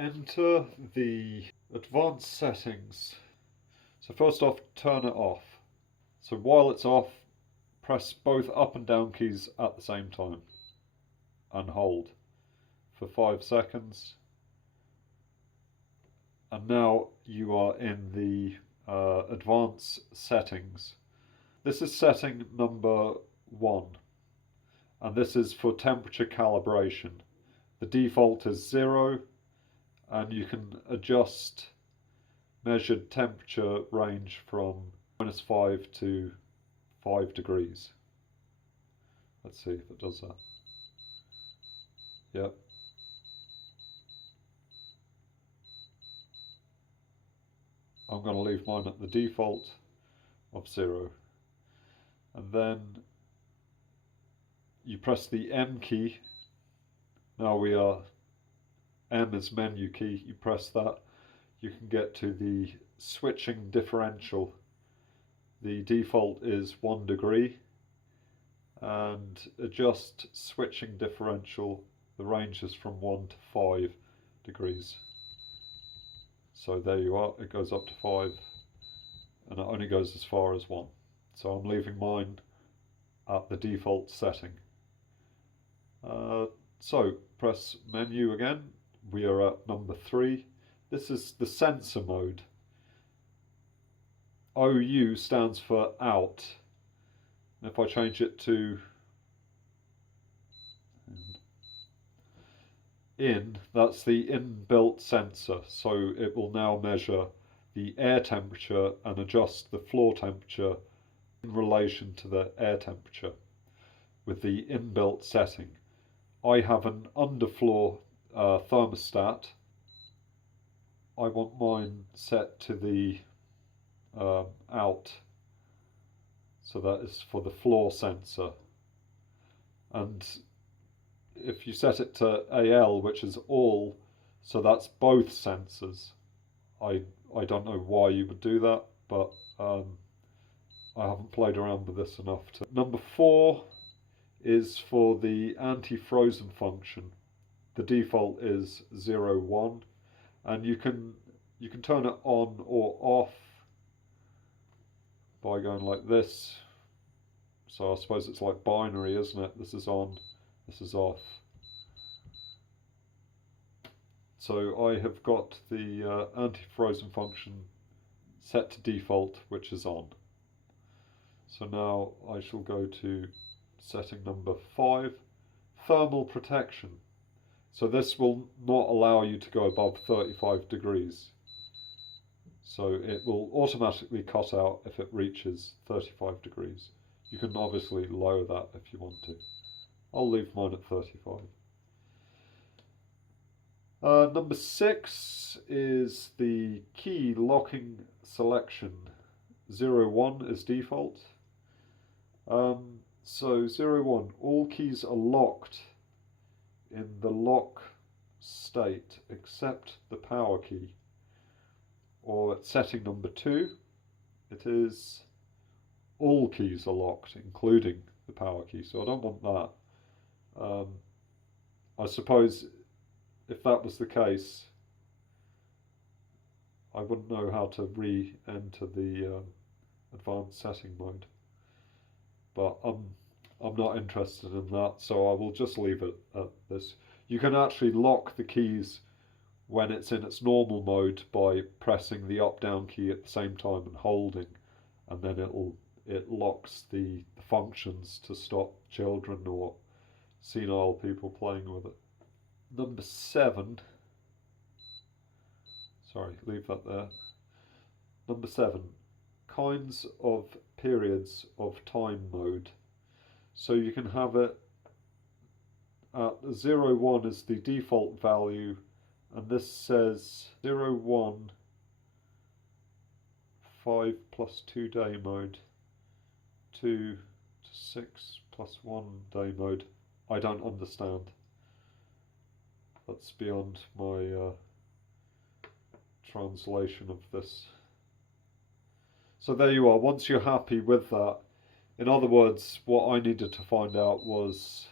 enter the advanced settings. So first off, turn it off. So while it's off, press both up and down keys at the same time and hold for 5 seconds. And now you are in the advanced settings. This is setting number 1, and this is for temperature calibration. The default is 0, and you can adjust measured temperature range from -5 to 5 degrees. Let's see if it does that. Yep. I'm going to leave mine at the default of 0. And then you press the M key. Now we are, M is menu key, you press that. You can get to the switching differential. The default is 1 degree. And adjust switching differential, the range is from 1 to 5 degrees. So there you are, it goes up to 5, and it only goes as far as 1. So I'm leaving mine at the default setting. So press menu again. We are at number 3. This is the sensor mode. OU stands for out. And if I change it to in, that's the inbuilt sensor. So it will now measure the air temperature and adjust the floor temperature in relation to the air temperature with the inbuilt setting. I have an underfloor thermostat. I want mine set to the out, so that is for the floor sensor. And if you set it to AL, which is all, so that's both sensors. I don't know why you would do that, but I haven't played around with this enough to. Number 4 is for the anti-frozen function. The default is 0, 1, and you can turn it on or off by going like this. So I suppose it's like binary, isn't it? This is on, this is off. So I have got the anti-frozen function set to default, which is on. So now I shall go to setting number 5, thermal protection. So this will not allow you to go above 35 degrees. So it will automatically cut out if it reaches 35 degrees. You can obviously lower that if you want to. I'll leave mine at 35. Number 6 is the key locking selection. 0, 1 is default. So 0, 1, all keys are locked in the lock state except the power key. Or at setting number 2, it is all keys are locked, including the power key. So I don't want that. I suppose if that was the case, I wouldn't know how to re-enter the advanced setting mode. But I'm not interested in that, so I will just leave it at this. You can actually lock the keys when it's in its normal mode by pressing the up-down key at the same time and holding, and then it locks the functions to stop children or senile people playing with it. Number 7, sorry, leave that there. Number 7, kinds of periods of time mode. So you can have it at 0, 1 is the default value, and this says 0, 1, 5 plus 2 day mode, 2 to 6 plus 1 day mode. I don't understand. That's beyond my translation of this. So there you are. Once you're happy with that, in other words, what I needed to find out was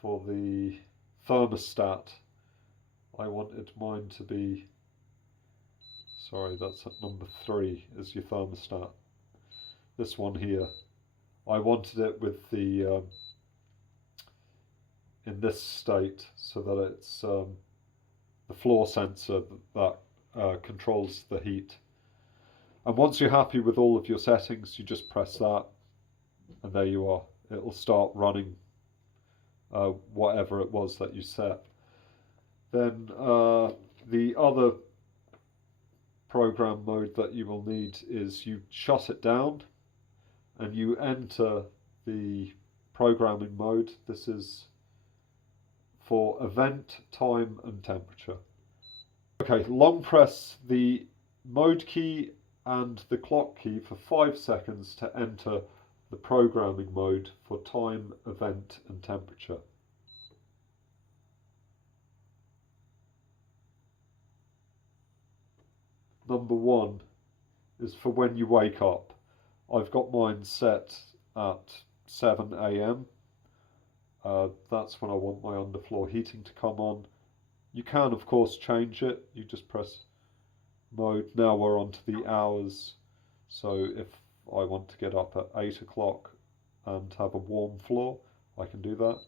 for the thermostat, I wanted mine to be, sorry, that's at number 3 is your thermostat. This one here, I wanted it with the in this state so that it's the floor sensor that controls the heat. And once you're happy with all of your settings, you just press that, and there you are. It'll start running whatever it was that you set. Then the other program mode that you will need is you shut it down and you enter the programming mode. This is for event, time and temperature. Okay, long press the mode key and the clock key for 5 seconds to enter the programming mode for time, event and temperature. Number 1 is for when you wake up. I've got mine set at 7 AM. That's when I want my underfloor heating to come on. You can of course change it. You just press mode. Now we're on to the hours. So if I want to get up at 8 o'clock and have a warm floor, I can do that.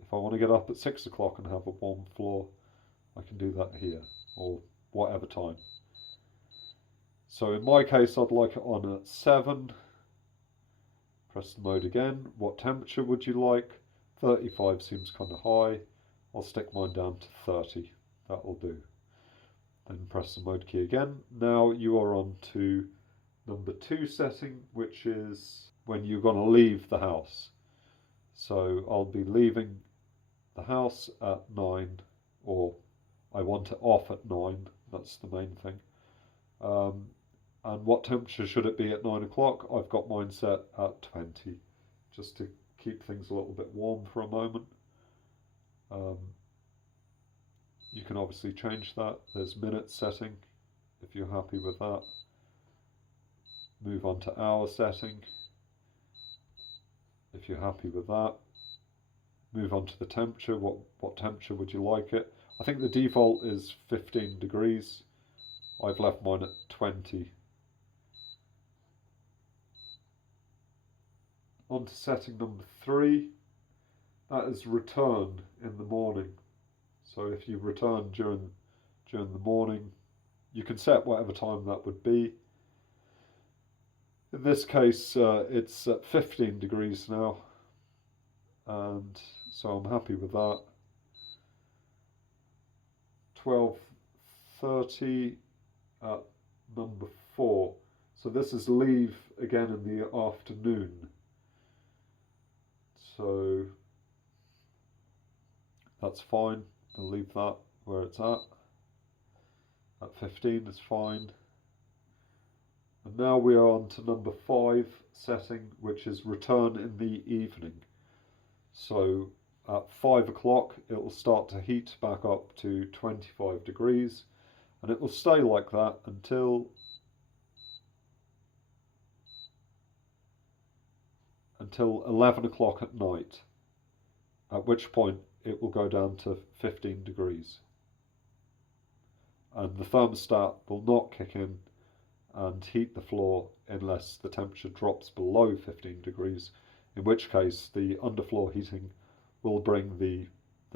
If I want to get up at 6 o'clock and have a warm floor, I can do that here, or whatever time. So in my case, I'd like it on at 7. Press the mode again. What temperature would you like? 35 seems kind of high. I'll stick mine down to 30. That will do. Then press the mode key again. Now you are on to number 2 setting, which is when you're going to leave the house. So I'll be leaving the house at 9, or I want it off at 9. That's the main thing. And what temperature should it be at 9 o'clock? I've got mine set at 20, just to keep things a little bit warm for a moment. You can obviously change that. There's minute setting, if you're happy with that. Move on to hour setting, if you're happy with that. Move on to the temperature. What temperature would you like it? I think the default is 15 degrees. I've left mine at 20. On to setting number 3. That is return in the morning. So if you return during the morning, you can set whatever time that would be. In this case, it's at 15 degrees now, and so I'm happy with that. 12:30 at number 4. So this is leave again in the afternoon. So that's fine. I'll leave that where it's at. At 15 is fine. And now we are on to number 5 setting, which is return in the evening. So at 5 o'clock it will start to heat back up to 25 degrees, and it will stay like that until 11 o'clock at night, at which point it will go down to 15 degrees. And the thermostat will not kick in and heat the floor unless the temperature drops below 15 degrees, in which case the underfloor heating will bring the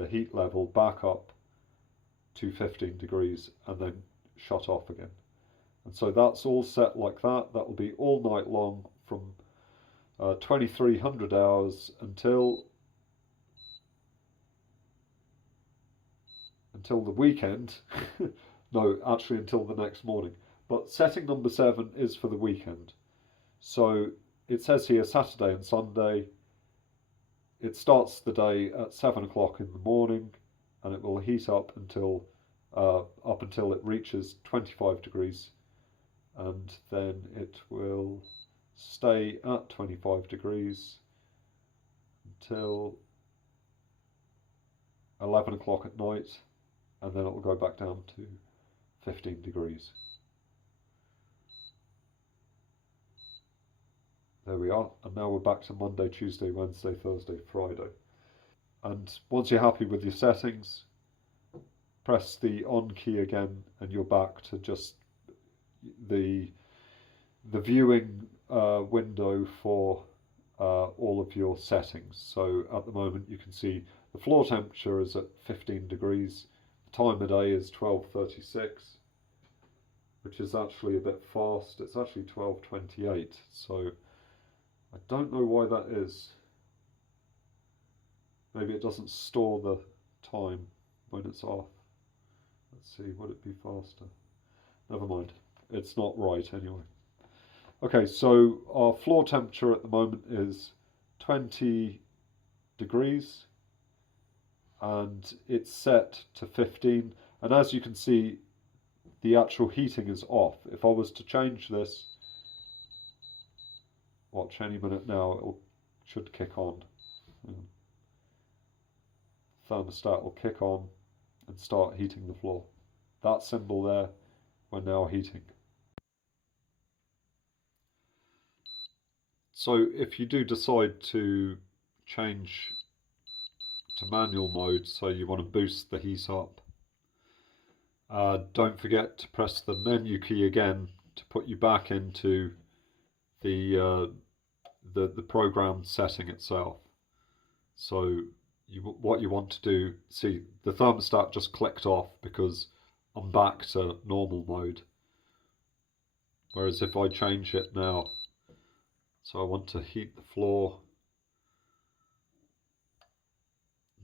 heat level back up to 15 degrees and then shut off again. And so that's all set like that. That will be all night long from 2300 hours until the weekend. No, actually until the next morning. But setting number 7 is for the weekend. So it says here Saturday and Sunday. It starts the day at 7 o'clock in the morning, and it will heat up until it reaches 25 degrees, and then it will stay at 25 degrees until 11 o'clock at night, and then it will go back down to 15 degrees. There we are, and now we're back to Monday, Tuesday, Wednesday, Thursday, Friday. And once you're happy with your settings, press the on key again and you're back to just the viewing window for all of your settings. So at the moment you can see the floor temperature is at 15 degrees, the time of day is 12:36, which is actually a bit fast. It's actually 12:28, so I don't know why that is. Maybe it doesn't store the time when it's off. Let's see, would it be faster? Never mind, it's not right anyway. Okay, so our floor temperature at the moment is 20 degrees and it's set to 15, and as you can see the actual heating is off. If I was to change this, watch any minute now, it should kick on. Thermostat will kick on and start heating the floor. That symbol there, we're now heating. So if you do decide to change to manual mode, so you want to boost the heat up, don't forget to press the menu key again to put you back into the program setting itself. So what you want to do, see the thermostat just clicked off because I'm back to normal mode. Whereas if I change it now, so I want to heat the floor,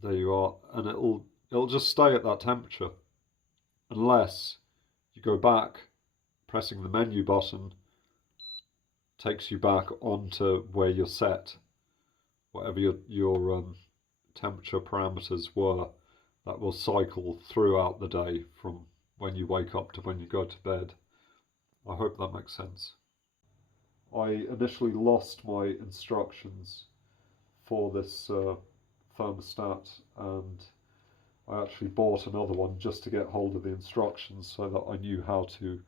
there you are, and it'll just stay at that temperature unless you go back, pressing the menu button takes you back onto where you're set, whatever your temperature parameters were. That will cycle throughout the day from when you wake up to when you go to bed. I hope that makes sense. I initially lost my instructions for this thermostat, and I actually bought another one just to get hold of the instructions so that I knew how to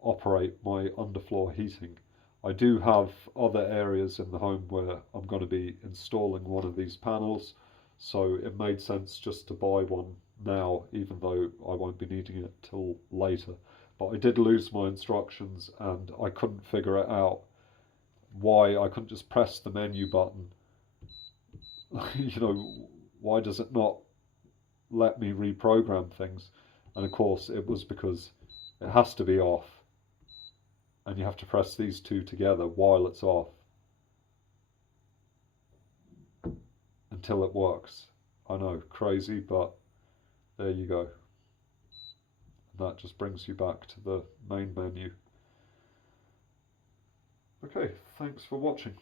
operate my underfloor heating. I do have other areas in the home where I'm going to be installing one of these panels, so it made sense just to buy one now, even though I won't be needing it till later. But I did lose my instructions and I couldn't figure it out why I couldn't just press the menu button. You know, why does it not let me reprogram things? And of course it was because it has to be off, and you have to press these two together while it's off until it works. I know, crazy, but there you go. And that just brings you back to the main menu. Okay, thanks for watching.